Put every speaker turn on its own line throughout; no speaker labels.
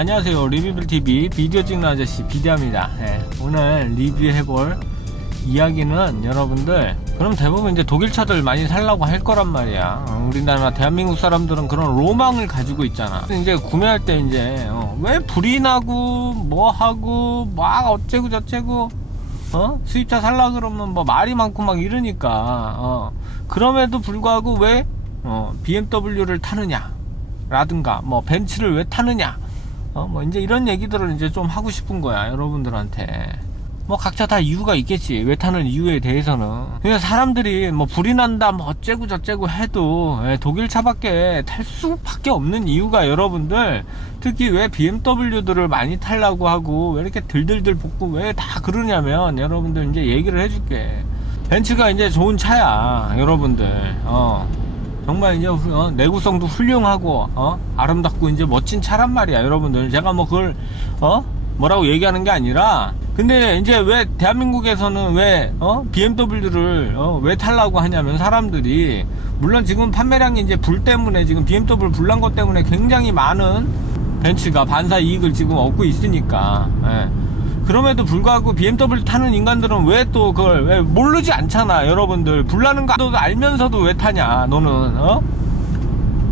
안녕하세요. 리뷰빌TV 비디오 찍는 아저씨 비디오입니다. 예, 오늘 리뷰해볼 이야기는 여러분들 그럼 대부분 이제 독일 차들 많이 살라고 할 거란 말이야. 어, 우리나라 대한민국 사람들은 그런 로망을 가지고 있잖아. 이제 구매할 때 이제 어, 왜 불이 나고 뭐 하고 막 어째고 저째고 어? 수입차 살라 그러면 뭐 말이 많고 막 이러니까 어. 그럼에도 불구하고 왜 어, BMW를 타느냐? 라든가 뭐 벤츠를 왜 타느냐 어, 뭐 이제 이런 얘기들을 이제 좀 하고 싶은 거야 여러분들한테. 뭐 각자 다 이유가 있겠지 왜 타는 이유에 대해서는. 그냥 사람들이 뭐 불이 난다 뭐 어째고 저째고 해도 예, 독일 차밖에 탈 수밖에 없는 이유가 여러분들 특히 왜 BMW들을 많이 타려고 하고 왜 이렇게 들들들 볶고 왜 다 그러냐면 여러분들 이제 얘기를 해줄게. 벤츠가 이제 좋은 차야 여러분들. 어 정말 이제 후- 어, 내구성도 훌륭하고 어? 아름답고 이제 멋진 차란 말이야 여러분들 제가 뭐 그걸 어 뭐라고 얘기하는 게 아니라 근데 이제 왜 대한민국에서는 왜 어? BMW를 어? 왜 탈라고 하냐면 사람들이 물론 지금 판매량이 이제 불 때문에 지금 BMW 불난 것 때문에 굉장히 많은 벤츠가 반사 이익을 지금 얻고 있으니까 예. 그럼에도 불구하고 BMW 타는 인간들은 왜 또 그걸 왜 모르지 않잖아 여러분들. 불나는 거 알면서도 왜 타냐 너는 어?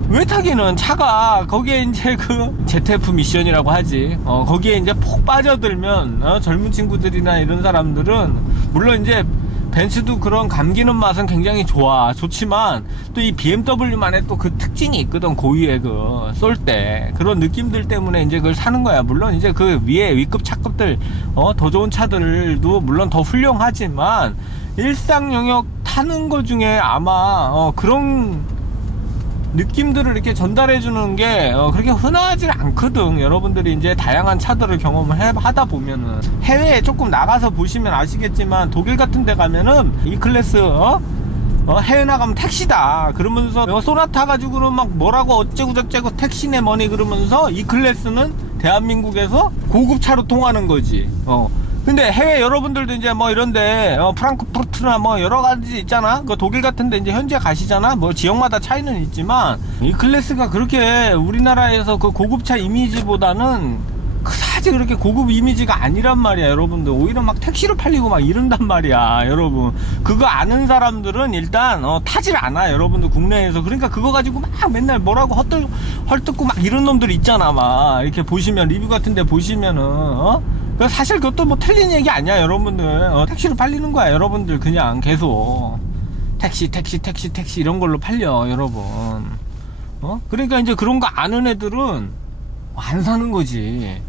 왜 타기는? 차가 거기에 이제 그 ZF 미션이라고 하지. 어 거기에 이제 폭 빠져들면 어, 젊은 친구들이나 이런 사람들은 물론 이제 벤츠도 그런 감기는 맛은 굉장히 좋아 좋지만 또 이 BMW만의 또 그 특징이 있거든 고유의 그 쏠 때. 그런 느낌들 때문에 이제 그걸 사는 거야. 물론 이제 그 위에 위급 차급들 어 더 좋은 차들도 물론 더 훌륭하지만 일상 영역 타는 거 중에 아마 어 그런 느낌들을 이렇게 전달해 주는 게 어, 그렇게 흔하지 않거든 여러분들이 이제 다양한 차들을 경험을 해, 하다 보면은 해외에 조금 나가서 보시면 아시겠지만 독일 같은 데 가면은 이 클래스 어? 어, 해외 나가면 택시다 그러면서 어, 소나타 가지고는 막 뭐라고 어째고 저째고 택시네 뭐니 그러면서 이 클래스는 대한민국에서 고급차로 통하는 거지 어. 근데 해외 여러분들도 이제 뭐 이런데 어, 프랑크푸르트나 뭐 여러 가지 있잖아. 그 독일 같은데 이제 현재 가시잖아. 뭐 지역마다 차이는 있지만 이 클래스가 그렇게 우리나라에서 그 고급차 이미지보다는 그다지 그렇게 고급 이미지가 아니란 말이야, 여러분들. 오히려 막 택시로 팔리고 막 이런단 말이야, 여러분. 그거 아는 사람들은 일단 어, 타질 않아, 여러분들 국내에서. 그러니까 그거 가지고 막 맨날 뭐라고 헛들 헐뜯고 막 이런 놈들 있잖아, 막 이렇게 보시면 리뷰 같은 데 보시면은 어? 그 사실 그것도 뭐 틀린 얘기 아니야 여러분들. 어, 택시로 팔리는 거야 여러분들. 그냥 계속. 택시 택시 택시 택시 이런 걸로 팔려 여러분. 어? 그러니까 이제 그런 거 아는 애들은 안 사는 거지.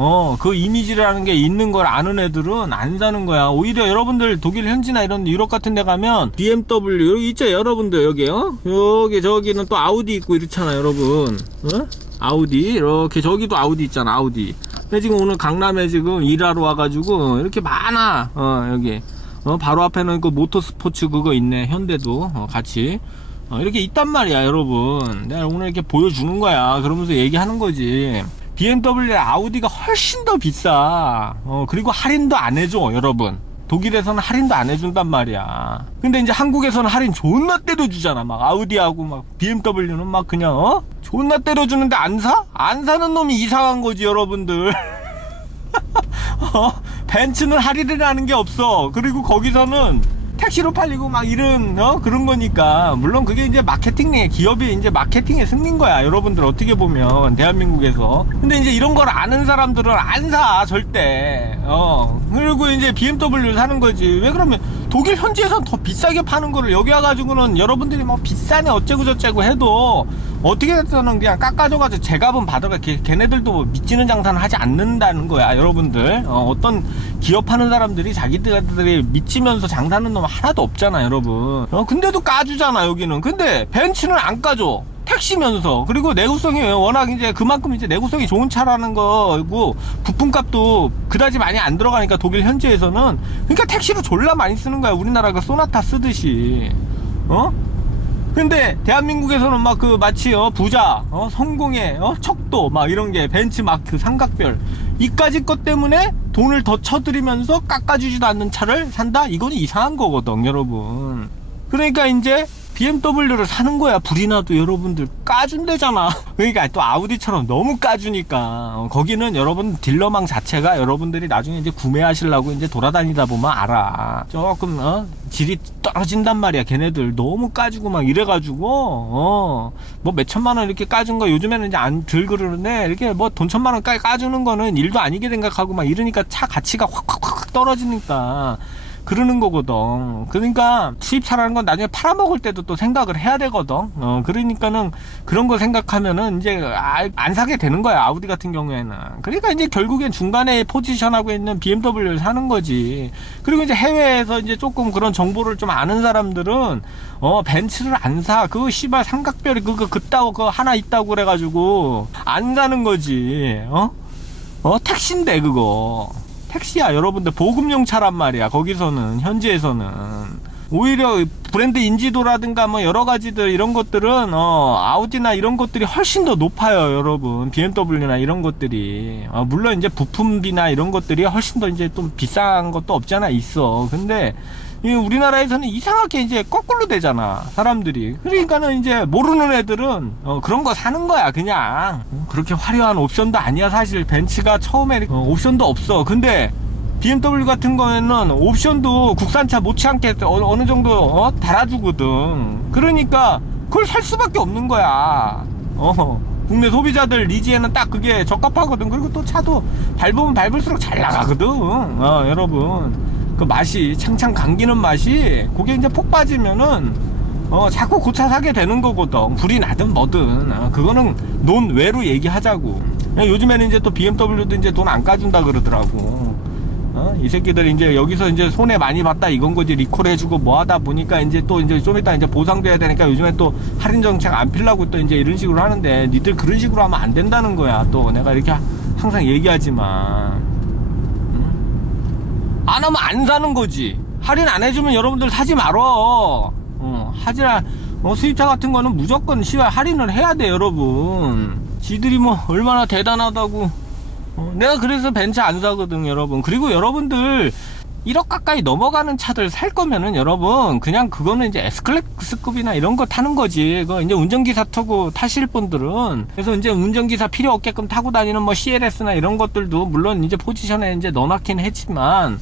어 그 이미지라는 게 있는 걸 아는 애들은 안 사는 거야. 오히려 여러분들 독일 현지나 이런 유럽 같은 데 가면 BMW 여기 있죠 여러분들? 여기 어? 여기 저기는 또 아우디 있고 이렇잖아 여러분. 어? 아우디? 이렇게 저기도 아우디 있잖아 아우디 근데 지금 오늘 강남에 지금 일하러 와가지고 이렇게 많아. 어 여기. 어 바로 앞에는 그 모터스포츠 그거 있네 현대도. 어, 같이. 어, 이렇게 있단 말이야 여러분. 내가 오늘 이렇게 보여주는 거야. 그러면서 얘기하는 거지. BMW 아우디가 훨씬 더 비싸. 어 그리고 할인도 안 해줘 여러분 독일에서는 할인도 안 해준단 말이야. 근데 이제 한국에서는 할인 존나 때려주잖아. 막 아우디하고 막 BMW는 막 그냥 어? 존나 때려주는데 안 사? 안 사는 놈이 이상한 거지 여러분들. 어? 벤츠는 할인을 하는 게 없어. 그리고 거기서는 택시로 팔리고 막 이런 어? 그런 거니까. 물론 그게 이제 마케팅의 기업이 이제 마케팅의 승리인 거야 여러분들. 어떻게 보면 대한민국에서. 근데 이제 이런 걸 아는 사람들은 안 사 절대. 어. 그리고 이제 BMW를 사는 거지. 왜 그러면 독일 현지에선 더 비싸게 파는 거를 여기 와가지고는 여러분들이 뭐 비싸네 어째고 저째고 해도 어떻게 됐든 그냥 깎아줘가지고 제 값은 받아가 걔, 걔네들도 뭐 미치는 장사는 하지 않는다는 거야 여러분들. 어, 떤 기업하는 사람들이 자기들이 미치면서 장사하는 놈 하나도 없잖아 여러분. 어, 근데도 까주잖아 여기는. 근데 벤츠는 안 까줘. 택시면서. 그리고 내구성이 워낙 이제 그만큼 이제 내구성이 좋은 차라는 거고 부품값도 그다지 많이 안 들어가니까 독일 현지에서는. 그러니까 택시로 졸라 많이 쓰는 거야 우리나라 그 소나타 쓰듯이. 어? 근데 대한민국에서는 막 그 마치 어 부자 어 성공의 어 척도 막 이런 게 벤츠마크 삼각별. 이까지 것 때문에 돈을 더 쳐들이면서 깎아주지도 않는 차를 산다? 이거는 이상한 거거든 여러분. 그러니까 이제 BMW를 사는 거야. 불이 나도 여러분들 까준대잖아. 그러니까 또 아우디처럼 너무 까주니까. 어, 거기는 여러분 딜러망 자체가 여러분들이 나중에 이제 구매하시려고 이제 돌아다니다 보면 알아. 조금 어? 질이 떨어진단 말이야 걔네들. 너무 까주고 막 이래가지고 어 뭐 몇천만 원 이렇게 까준 거 요즘에는 이제 안들 그러는데 이렇게 뭐 돈 천만 원 까, 까주는 거는 일도 아니게 생각하고 막 이러니까 차 가치가 확확확 떨어지니까 그러는 거거든. 그러니까 수입차라는 건 나중에 팔아먹을 때도 또 생각을 해야 되거든. 어, 그러니까는 그런 거 생각하면은 이제 아, 안 사게 되는 거야. 아우디 같은 경우에는. 그러니까 이제 결국엔 중간에 포지션하고 있는 BMW를 사는 거지. 그리고 이제 해외에서 이제 조금 그런 정보를 좀 아는 사람들은 어, 벤츠를 안 사. 그거 씨발 삼각별이 그거 그따고 그거 하나 있다고 그래가지고 안 사는 거지. 어? 어, 택시인데 그거. 택시야 여러분들. 보급용 차란 말이야. 거기서는 현지에서는. 오히려 브랜드 인지도라든가 뭐 여러 가지들 이런 것들은 어 아우디나 이런 것들이 훨씬 더 높아요 여러분. BMW나 이런 것들이. 어, 물론 이제 부품비나 이런 것들이 훨씬 더 이제 좀 비싼 것도 없잖아 있어. 근데 이 우리나라에서는 이상하게 이제 거꾸로 되잖아 사람들이. 그러니까는 이제 모르는 애들은 어, 그런 거 사는 거야 그냥. 어, 그렇게 화려한 옵션도 아니야 사실. 벤츠가 처음에 어, 옵션도 없어. 근데 BMW 같은 거에는 옵션도 국산차 못지않게 어, 느 정도 어? 달아주거든. 그러니까 그걸 살 수밖에 없는 거야. 어 국내 소비자들 니즈에는 딱 그게 적합하거든. 그리고 또 차도 밟으면 밟을수록 잘 나가거든. 어 여러분 그 맛이 창창 감기는 맛이 그게 이제 폭 빠지면은 어 자꾸 고차 사게 되는 거거든. 불이 나든 뭐든. 어, 그거는 논외로 얘기하자고. 요즘에는 이제 또 BMW도 이제 돈 안 까준다 그러더라고. 어? 이 새끼들이 이제 여기서 이제 손해 많이 봤다 이건 거지. 리콜 해주고 뭐 하다 보니까 이제 또 이제 좀 이따 이제 보상돼야 되니까 요즘에 또 할인 정책 안 필라고 또 이제 이런 식으로 하는데 니들 그런 식으로 하면 안 된다는 거야. 또 내가 이렇게 항상 얘기하지만 안 하면 안 사는 거지. 할인 안 해주면 여러분들 사지 말어. 어, 하지라, 어, 수입차 같은 거는 무조건 시와 할인을 해야 돼, 여러분. 지들이 뭐, 얼마나 대단하다고. 어, 내가 그래서 벤츠 안 사거든, 여러분. 그리고 여러분들, 1억 가까이 넘어가는 차들 살 거면은 여러분 그냥 그거는 이제 S클래스급이나 이런 거 타는 거지 그거 이제 운전기사 타고 타실 분들은 그래서 이제 운전기사 필요 없게끔 타고 다니는 뭐 CLS나 이런 것들도 물론 이제 포지션에 이제 넣어놨긴 했지만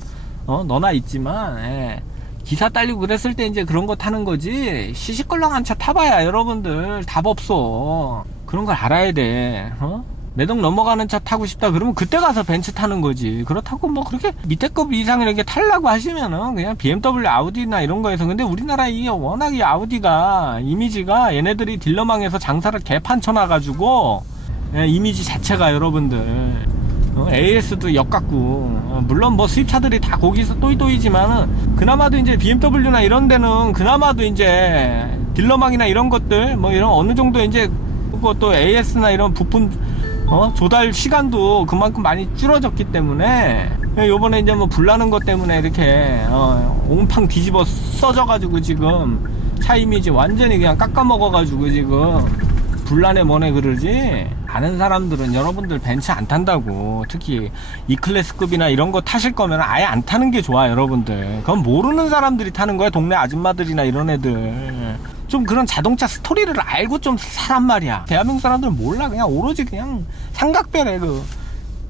어, 너나 있지만, 예. 기사 딸리고 그랬을 때 이제 그런 거 타는 거지. 시시껄렁한 차 타봐야 여러분들 답 없어. 그런 걸 알아야 돼. 어? 매동 넘어가는 차 타고 싶다 그러면 그때 가서 벤츠 타는 거지. 그렇다고 뭐 그렇게 밑에급 이상 이렇게 탈라고 하시면은 그냥 BMW, 아우디나 이런 거에서 근데 우리나라 이게 워낙 이 아우디가 이미지가 얘네들이 딜러망에서 장사를 개판 쳐놔가지고 예, 이미지 자체가 여러분들 어, AS도 역 같고 어, 물론 뭐 수입차들이 다 거기서 또이또이지만은 그나마도 이제 BMW나 이런 데는 그나마도 이제 딜러망이나 이런 것들 뭐 이런 어느 정도 이제 그것도 AS나 이런 부품 어? 조달 시간도 그만큼 많이 줄어졌기 때문에 요번에 이제 뭐 불나는 것 때문에 이렇게 어, 옹팡 뒤집어 써져가지고 지금 차 이미지 완전히 그냥 깎아먹어가지고 지금 불나네 뭐네 그러지 아는 사람들은 여러분들 벤츠 안 탄다고. 특히 E클래스급이나 이런 거 타실 거면 아예 안 타는 게 좋아 여러분들. 그건 모르는 사람들이 타는 거야 동네 아줌마들이나 이런 애들. 좀 그런 자동차 스토리를 알고 좀 사란 말이야. 대한민국 사람들은 몰라. 그냥 오로지 그냥 삼각별에 그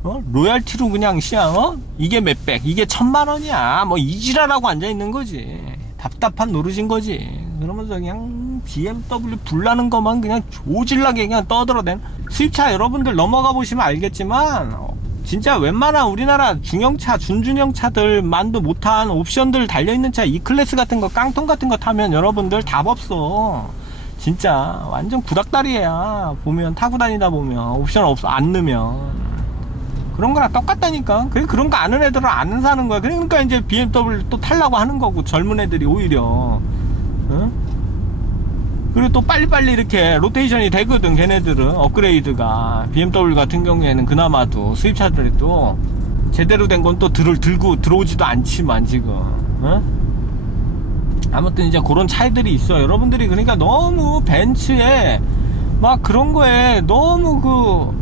어? 로얄티로 그냥 시야 어? 이게 몇백 이게 천만 원이야. 뭐 이지라라고 앉아 있는 거지 답답한 노릇인 거지. 그러면서 그냥 BMW 불나는 것만 그냥 조질나게 그냥 떠들어댄. 수입차 여러분들 넘어가 보시면 알겠지만 어, 진짜 웬만한 우리나라 중형차 준중형차들만도 못한 옵션들 달려있는 차 E클래스 같은 거 깡통 같은 거 타면 여러분들 답 없어. 진짜 완전 구닥다리야. 보면 타고 다니다 보면 옵션 없어. 안 넣으면 그런 거랑 똑같다니까. 그래 그런 거 아는 애들은 안 사는 거야. 그러니까 이제 BMW 또 탈라고 하는 거고 젊은 애들이 오히려. 응? 그리고 또 빨리빨리 이렇게 로테이션이 되거든 걔네들은 업그레이드가 BMW 같은 경우에는 그나마도 수입차들이 또 제대로 된 건 또 들, 들고 들어오지도 않지만 지금 응? 아무튼 이제 그런 차이들이 있어 여러분들이 그러니까 너무 벤츠에 막 그런 거에 너무 그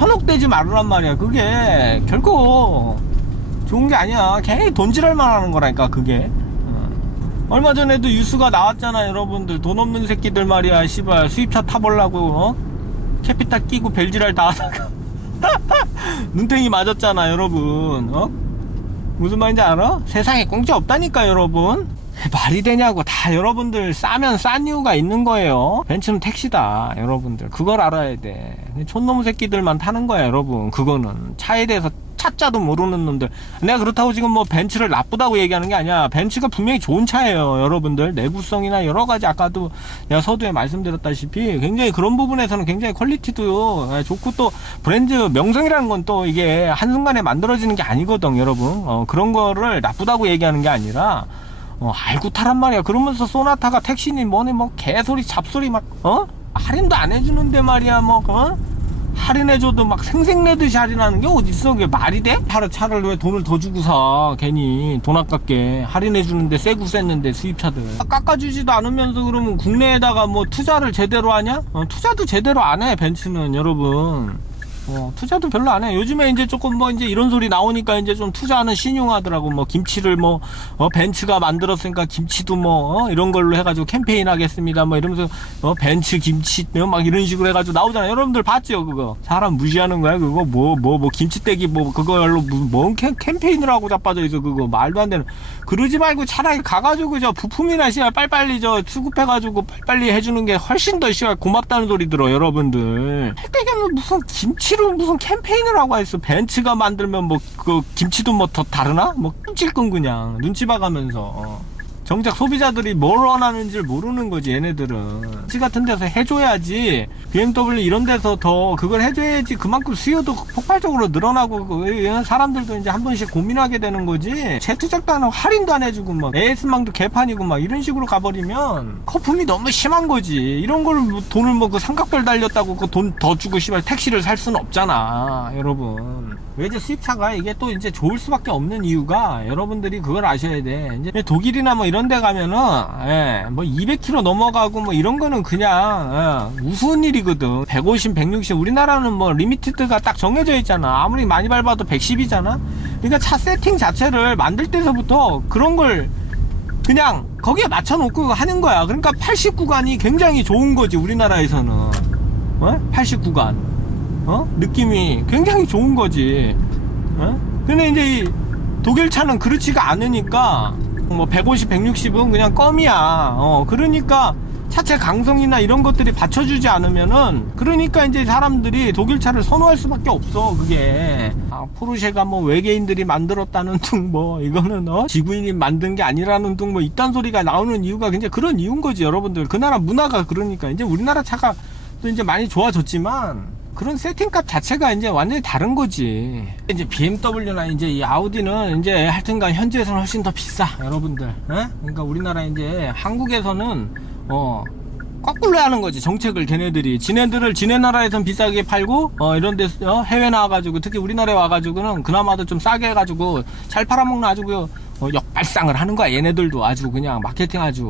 현혹되지 말으란 말이야 그게 결코 좋은 게 아니야 괜히 돈질할 만 하는 거라니까 그게 어. 얼마 전에도 뉴스가 나왔잖아 여러분들 돈 없는 새끼들 말이야 씨발 수입차 타보려고 어? 캐피탈 끼고 벨지랄 다 하다가 눈탱이 맞았잖아 여러분 어? 무슨 말인지 알아? 세상에 공짜 없다니까 여러분 말이 되냐고. 다 여러분들 싸면 싼 이유가 있는 거예요. 벤츠는 택시다 여러분들. 그걸 알아야 돼. 촌놈 새끼들만 타는 거야 여러분. 그거는. 차에 대해서 차자도 모르는 놈들. 내가 그렇다고 지금 뭐 벤츠를 나쁘다고 얘기하는 게 아니야. 벤츠가 분명히 좋은 차예요 여러분들. 내구성이나 여러 가지 아까도 내가 서두에 말씀드렸다시피 굉장히 그런 부분에서는 굉장히 퀄리티도 예, 좋고 또 브랜드 명성이라는 건 또 이게 한순간에 만들어지는 게 아니거든 여러분. 어, 그런 거를 나쁘다고 얘기하는 게 아니라 어, 알고 타란 말이야. 그러면서 소나타가 택시니 뭐니 뭐 개소리 잡소리 막 어? 할인도 안 해주는데 말이야 뭐 어? 할인해줘도 막 생색내듯이 할인하는 게 어딨어 그게 말이 돼? 차를, 차를 왜 돈을 더 주고 사 괜히 돈 아깝게 할인해주는데 세고 셌는데 수입차들 깎아주지도 않으면서 그러면 국내에다가 뭐 투자를 제대로 하냐? 어, 투자도 제대로 안 해 벤츠는 여러분 어, 투자도 별로 안 해. 요즘에 이제 조금 뭐 이제 이런 소리 나오니까 이제 좀 투자하는 신용하더라고. 뭐 김치를 뭐, 어, 벤츠가 만들었으니까 김치도 뭐, 어, 이런 걸로 해가지고 캠페인 하겠습니다. 뭐 이러면서, 어, 벤츠 김치, 어, 막 이런 식으로 해가지고 나오잖아요. 여러분들 봤죠? 그거. 사람 무시하는 거야. 그거 뭐, 뭐, 뭐, 김치떼기 뭐, 그거로 뭔 캠, 캠페인을 하고 자빠져 있어. 그거. 말도 안 되는. 그러지 말고 차라리 가가지고 저 부품이나 씨발 빨리빨리 저 수급해가지고 빨리빨리 해주는 게 훨씬 더 씨발 고맙다는 소리 들어. 여러분들. 할때는 무슨 김치 를 무슨 캠페인을 하고 있어. 벤츠가 만들면 뭐 그 김치도 뭐 더 다르나? 뭐 끔찔끔 그냥 눈치 봐가면서. 어. 정작 소비자들이 뭘 원하는지 모르는 거지 얘네들은. 치 같은 데서 해줘야지. BMW 이런 데서 더 그걸 해줘야지 그만큼 수요도 폭발적으로 늘어나고 그 사람들도 이제 한 번씩 고민하게 되는 거지. 재투작도 안 할인도 안 해주고 막 AS망도 개판이고 막 이런 식으로 가버리면 거품이 너무 심한 거지. 이런 걸뭐 돈을 뭐 그 삼각별 달렸다고 그 돈 더 주고 씨발 택시를 살 수는 없잖아 여러분 외제 수입차가 이게 또 이제 좋을 수밖에 없는 이유가 여러분들이 그걸 아셔야 돼. 이제 독일이나 뭐 이런 데 가면은 예, 뭐 200km 넘어가고 뭐 이런 거는 그냥 예, 우스운 일이거든. 150, 160 우리나라는 뭐 리미티드가 딱 정해져 있잖아. 아무리 많이 밟아도 110이잖아. 그러니까 차 세팅 자체를 만들 때서부터 그런 걸 그냥 거기에 맞춰 놓고 하는 거야. 그러니까 80 구간이 굉장히 좋은 거지 우리나라에서는. 어? 80 구간 어? 느낌이 굉장히 좋은 거지. 어? 근데 이제 이 독일 차는 그렇지가 않으니까 뭐 150, 160은 그냥 껌이야. 어 그러니까 차체 강성이나 이런 것들이 받쳐주지 않으면은 그러니까 이제 사람들이 독일 차를 선호할 수밖에 없어 그게. 아, 포르쉐가 뭐 외계인들이 만들었다는 둥 뭐 이거는 어? 지구인이 만든 게 아니라는 둥 뭐 이딴 소리가 나오는 이유가 굉장히 그런 이유인 거지 여러분들. 그 나라 문화가 그러니까. 이제 우리나라 차가 또 이제 많이 좋아졌지만 그런 세팅값 자체가 이제 완전히 다른 거지. 이제 BMW나 이제 이 아우디는 이제 하여튼간 현지에서는 훨씬 더 비싸, 여러분들. 에? 그러니까 우리나라 이제 한국에서는 어 거꾸로 하는 거지 정책을 걔네들이 지네들을 지네 나라에선 비싸게 팔고 어 이런 데 어, 해외 나와가지고 특히 우리나라에 와가지고는 그나마도 좀 싸게 해가지고 잘 팔아먹는 아주 그 어, 역발상을 하는 거야 얘네들도 아주 그냥 마케팅 아주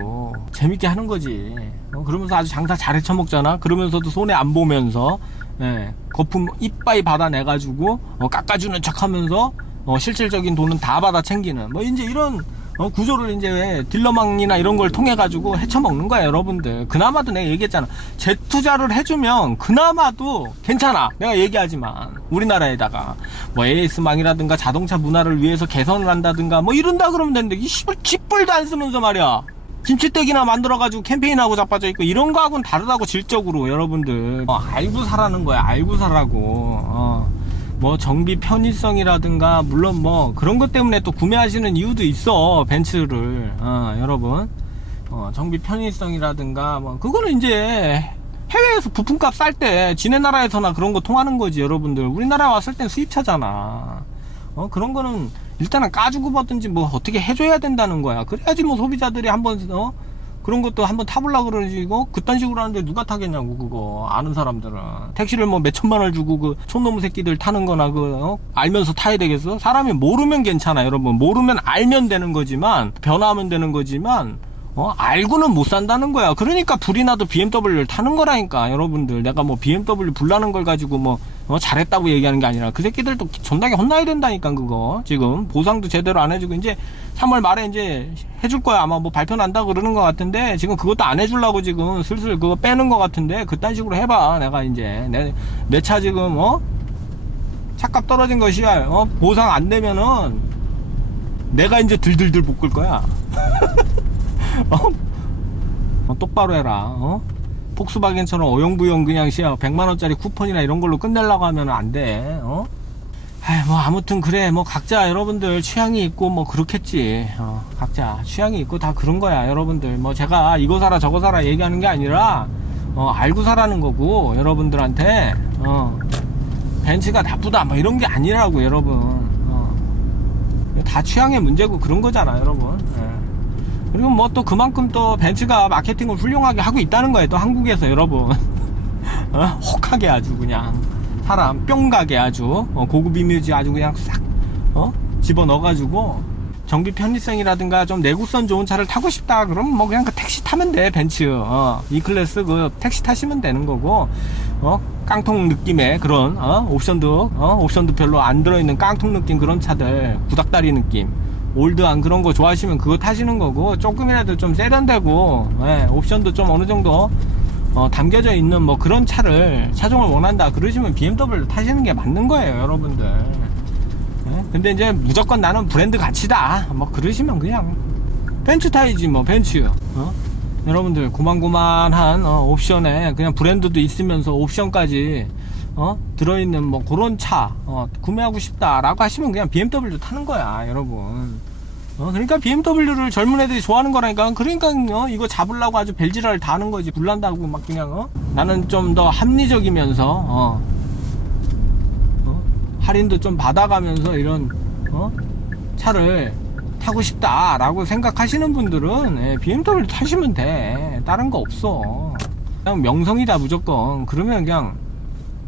재밌게 하는 거지 어, 그러면서 아주 장사 잘 헤쳐먹잖아 그러면서도 손해 안 보면서 예, 거품 이빠이 받아내가지고 어, 깎아주는 척하면서 어, 실질적인 돈은 다 받아 챙기는. 뭐 이제 이런 어, 구조를 이제 딜러망이나 이런 걸 통해 가지고 헤쳐먹는 거야 여러분들. 그나마도 내가 얘기했잖아. 재투자를 해주면 그나마도 괜찮아. 내가 얘기하지만. 우리나라에다가. 뭐 AS망이라든가 자동차 문화를 위해서 개선을 한다든가 뭐 이런다 그러면 되는데 이 씨발 쥐뿔도 안 쓰면서 말이야 김치떼기나 만들어가지고 캠페인하고 자빠져 있고 이런 거하고는 다르다고 질적으로 여러분들. 어, 알고 사라는 거야. 알고 사라고. 어. 뭐 정비 편의성이라든가 물론 뭐 그런 것 때문에 또 구매하시는 이유도 있어 벤츠를. 어, 여러분. 어, 정비 편의성이라든가 뭐 그거는 이제 해외에서 부품값 쌀 때 지네 나라에서나 그런 거 통하는 거지 여러분들. 우리나라 왔을 땐 수입차잖아. 어 그런 거는 일단은 까주고 받든지 뭐 어떻게 해줘야 된다는 거야. 그래야지 뭐 소비자들이 한번 어? 그런 것도 한번 타보려고 그러지고 그딴 식으로 하는데 누가 타겠냐고 그거. 아는 사람들은. 택시를 뭐 몇 천만 원 주고 그 촌놈 새끼들 타는 거나 그 어? 알면서 타야 되겠어? 사람이 모르면 괜찮아 여러분. 모르면 알면 되는 거지만 변화하면 되는 거지만 어? 알고는 못 산다는 거야. 그러니까 불이 나도 BMW를 타는 거라니까 여러분들. 내가 뭐 BMW 불나는 걸 가지고 뭐 어, 잘했다고 얘기하는 게 아니라 그 새끼들도 존나게 혼나야 된다니까 그거. 지금 보상도 제대로 안 해주고 이제 3월 말에 이제 해줄 거야. 아마 뭐 발표 난다 그러는 것 같은데 지금 그것도 안 해주려고 지금 슬슬 그거 빼는 것 같은데 그딴 식으로 해봐. 내가 이제 내내차 지금 어? 차값 떨어진 것이야. 어? 보상 안 되면은 내가 이제 들들들 볶을 거야. 어? 어, 똑바로 해라. 어? 폭스바겐처럼 어영부영 그냥 시야 100만원짜리 쿠폰이나 이런 걸로 끝내려고 하면 안 돼 어? 아이 뭐 아무튼 그래 뭐 각자 여러분들 취향이 있고 뭐 그렇겠지 어, 각자 취향이 있고 다 그런 거야 여러분들 뭐 제가 이거 사라 저거 사라 얘기하는 게 아니라 어, 알고 사라는 거고 여러분들한테 어, 벤츠가 나쁘다 뭐 이런 게 아니라고 여러분 어. 다 취향의 문제고 그런 거잖아 여러분 예. 그리고 뭐 또 그만큼 또 벤츠가 마케팅을 훌륭하게 하고 있다는 거예요. 또 한국에서 여러분. 어? 혹하게 아주 그냥. 사람 뿅 가게 아주. 어, 고급 이미지 아주 그냥 싹 어? 집어 넣어가지고 정비 편의성이라든가 좀 내구성 좋은 차를 타고 싶다. 그러면 뭐 그냥 그 택시 타면 돼 벤츠. 어, E 클래스 그 택시 타시면 되는 거고. 어? 깡통 느낌의 그런 어? 옵션도 어? 옵션도 별로 안 들어있는 깡통 느낌 그런 차들. 구닥다리 느낌 올드한 그런 거 좋아하시면 그거 타시는 거고 조금이라도 좀 세련되고 예, 옵션도 좀 어느 정도 어, 담겨져 있는 뭐 그런 차를 차종을 원한다 그러시면 BMW 타시는 게 맞는 거예요 여러분들 예? 근데 이제 무조건 나는 브랜드 가치다 뭐 그러시면 그냥 벤츠 타야지 뭐 벤츠 어? 여러분들 고만고만한 어, 옵션에 그냥 브랜드도 있으면서 옵션까지 어? 들어있는 뭐 그런 차 어, 구매하고 싶다라고 하시면 그냥 BMW 타는 거야 여러분 어, 그러니까 BMW를 젊은 애들이 좋아하는 거라니까 그러니까 어, 이거 잡으려고 아주 벨지라를 다 하는 거지 불난다고 막 그냥 어? 나는 좀 더 합리적이면서 어, 어? 할인도 좀 받아가면서 이런 어? 차를 타고 싶다라고 생각하시는 분들은 예, BMW 타시면 돼 다른 거 없어 그냥 명성이다 무조건 그러면 그냥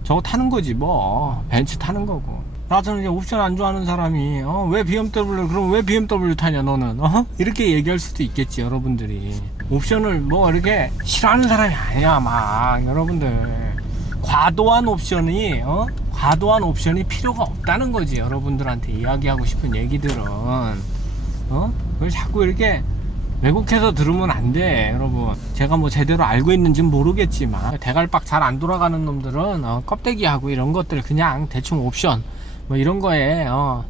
저거 타는 거지 뭐. 벤츠 타는 거고. 나처럼 이제 옵션 안 좋아하는 사람이 어, 왜 BMW 그럼 왜 BMW 타냐 너는? 어? 이렇게 얘기할 수도 있겠지 여러분들이. 옵션을 뭐 이렇게 싫어하는 사람이 아니야 막 여러분들. 과도한 옵션이 어? 과도한 옵션이 필요가 없다는 거지 여러분들한테 이야기하고 싶은 얘기들은. 어? 그걸 자꾸 이렇게 왜곡해서 들으면 안 돼, 여러분. 제가 뭐 제대로 알고 있는지는 모르겠지만, 대갈박 잘 안 돌아가는 놈들은, 어, 껍데기하고 이런 것들 그냥 대충 옵션, 뭐 이런 거에, 어,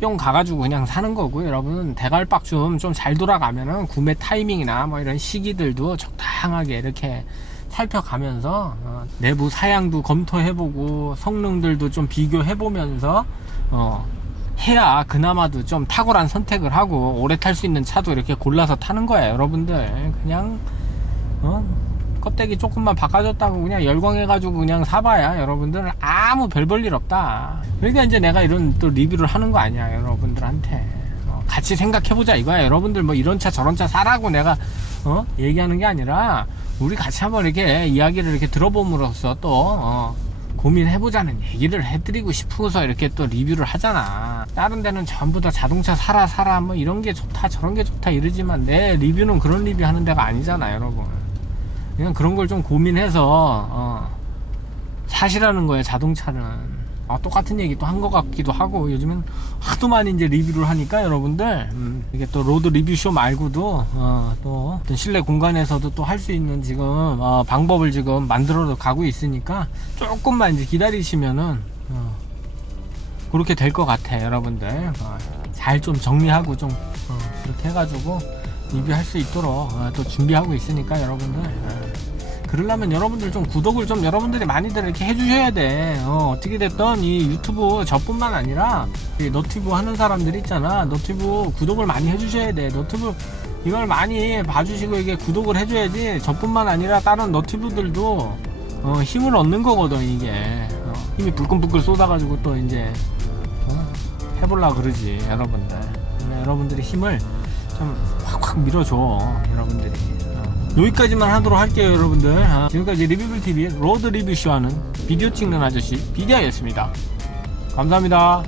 뿅 가가지고 그냥 사는 거고, 여러분. 대갈박 좀, 좀 잘 돌아가면은 구매 타이밍이나 뭐 이런 시기들도 적당하게 이렇게 살펴가면서, 어, 내부 사양도 검토해보고, 성능들도 좀 비교해보면서, 어, 해야 그나마도 좀 탁월한 선택을 하고 오래 탈 수 있는 차도 이렇게 골라서 타는 거야 여러분들. 그냥 어? 껍데기 조금만 바꿔줬다고 그냥 열광해가지고 그냥 사봐야 여러분들 아무 별 볼 일 없다. 그러니까 이제 내가 이런 또 리뷰를 하는 거 아니야 여러분들한테. 어, 같이 생각해보자 이거야. 여러분들 뭐 이런 차 저런 차 사라고 내가 어? 얘기하는 게 아니라 우리 같이 한번 이렇게 이야기를 이렇게 들어봄으로써 또 어, 고민해보자는 얘기를 해드리고 싶어서 이렇게 또 리뷰를 하잖아. 다른 데는 전부 다 자동차 사라 사라 뭐 이런 게 좋다 저런 게 좋다 이러지만 내 리뷰는 그런 리뷰 하는 데가 아니잖아 여러분. 그냥 그런 걸 좀 고민해서 어, 사시라는 거예요 자동차는. 아, 똑같은 얘기 또 한 것 같기도 하고 요즘엔 하도 많이 이제 리뷰를 하니까 여러분들. 음, 이게 또 로드 리뷰쇼 말고도 어, 또 실내 공간에서도 또 할 수 있는 지금 어, 방법을 지금 만들어 가고 있으니까 조금만 이제 기다리시면은 어, 그렇게 될 것 같아 여러분들. 어, 잘좀 정리하고 좀 어, 그렇게 해가지고 리뷰할 수 있도록 어, 또 준비하고 있으니까 여러분들. 어, 그러려면 여러분들 좀 구독을 좀 여러분들이 많이들 이렇게 해주셔야 돼. 어, 떻게 됐던 이 유튜브 저뿐만 아니라 이 너튜브 하는 사람들 있잖아. 너튜브 구독을 많이 해주셔야 돼. 너튜브 이걸 많이 봐주시고 이게 구독을 해줘야지 저뿐만 아니라 다른 너튜브들도 어, 힘을 얻는 거거든 이게 어, 힘이 불끈불끈 쏟아가지고 또 이제 어, 해볼라 그러지 여러분들. 여러분들이 힘을 좀 확확 밀어줘 여러분들이. 어. 여기까지만 하도록 할게요 여러분들 아, 지금까지 리뷰블TV 로드 리뷰쇼하는 비디오 찍는 아저씨 비디아였습니다 감사합니다